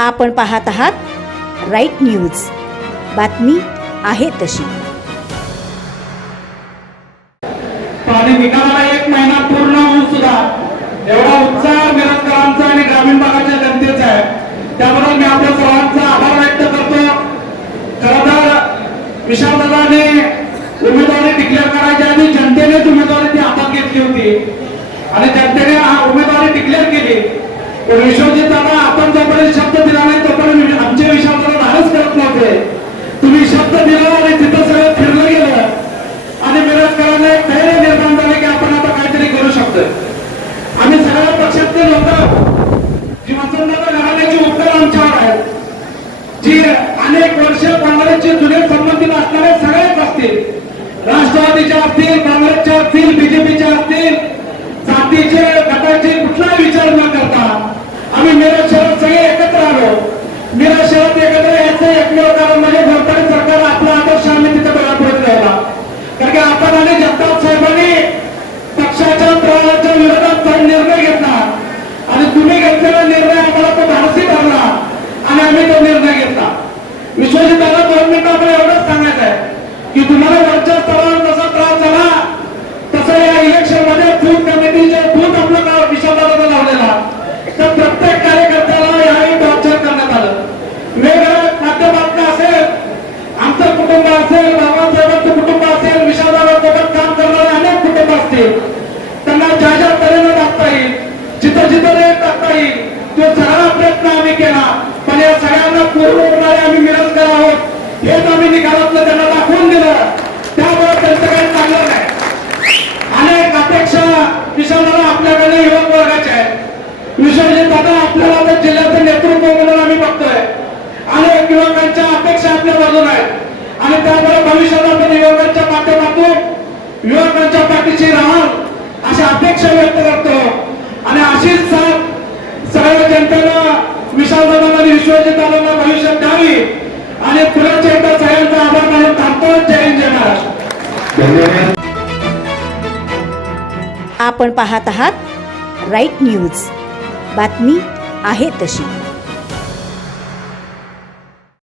आपण पाहत आहात राईट न्यूज, बातमी आहे तशी। आणि निकालाला 1 महिना पूर्ण होऊन सुद्धा एवढा उत्साह मिरजकरांचा आणि ग्रामीण भागाच्या जनतेचा आहे, त्याबद्दल मी आपल्या सर्वांचा आभार व्यक्त करतो। खरं तर विशालदादांनी उमेदवारी डिक्लेअर करायच्या आधी जनतेनेच उमेदवारी ती हातात घेतली होती आणि जनतेने उमेदवारी डिक्लेअर केली। पण विश्वजित दादा, आपण जोपर्यंत शब्द दिला नाही तोपर्यंत आमचे विशालदादा धाडस करत नव्हते। तुम्ही शब्द दिला आणि तिथं सगळं फिरलं गेलं आणि मिरजकरांना एक धैर्य निर्माण झाले की आपण आता काहीतरी करू शकतो। आम्ही सगळ्या पक्षातले लोक जी वसंतदादा घराण्याची उपकार आमच्यावर आहेत, जी अनेक वर्ष काँग्रेसचे जुने संबंधित असणारे सगळेच असतील, राष्ट्रवादीच्या असतील, काँग्रेसच्या असतील, बीजेपीच्या असतील, जातीचे गटाचे कुठलाही विचार न करता आम्ही मिरज शहरात सगळे एकत्र आलो। मिरज शहरात एकत्र यायचं एकमेव कारण म्हणजे भरपाई सरकार आपला आदर्श आम्ही तिथे डोळ्यापुढे ठेवला। कारण की आपण आणि जगताप साहेबांनी पक्षाच्या प्रवाहाच्या विरोधात निर्णय घेतला आणि तुम्ही घेतलेला निर्णय आम्हाला तो धाडसी ठरला आणि आम्ही तो निर्णय घेतला। विश्वजित दादा, 2 मिनिटं आपण एवढंच सांगायचं आहे की तुम्हाला वरच्या स्तरावर जसा त्रास झाला तसं या इलेक्शन मध्ये बूथ कमिटीचे बूथ आपला विशालदादा लावलेला, तर प्रत्येक कार्यकर्त्याला यावेळी टॉर्चर करण्यात आलं। वेगवेगळ्या माध्यमातून असेल, आमचं कुटुंब असेल, बाबासाहेबांचं कुटुंब असेल, विशालदादासोबत काम करणारे अनेक कुटुंब असतील, त्यांना ज्या तऱ्हेनं टाकता येईल, जिथं रेट टाकता येईल तो सगळा प्रयत्न आम्ही केला। पण या सगळ्यांना पूर्ण उरणारे आम्ही मिरजकर आहोत हेच आम्ही निकालातलं त्यांना दाखवून दिलं, त्यामुळे त्यांचं काही चाललं नाही। अनेक अपेक्षा विशालदादा आपल्याकडे युवक वर्गाचे आहेत। विश्वजित दादा, आपल्याला आता जिल्ह्याचं नेतृत्व म्हणून आम्ही बघतोय, अनेक युवकांच्या अपेक्षा आपल्या बाजूला आहेत आणि त्यामुळे भविष्यात आपण युवकांच्या माध्यमातून युवकांच्या पाठीशी राहाल अशा अपेक्षा व्यक्त करतो आणि अशीच साथ सगळ्या जनतेला विशालदादा आणि विश्वजित दादांना भविष्यात द्यावी आणि पुढच्या एकदा सगळ्यांचा आभार मानून थांबतो। जय हिंद, जय महाराष्ट्र। आपण पाहत आहात राईट न्यूज, बातमी आहे तशी।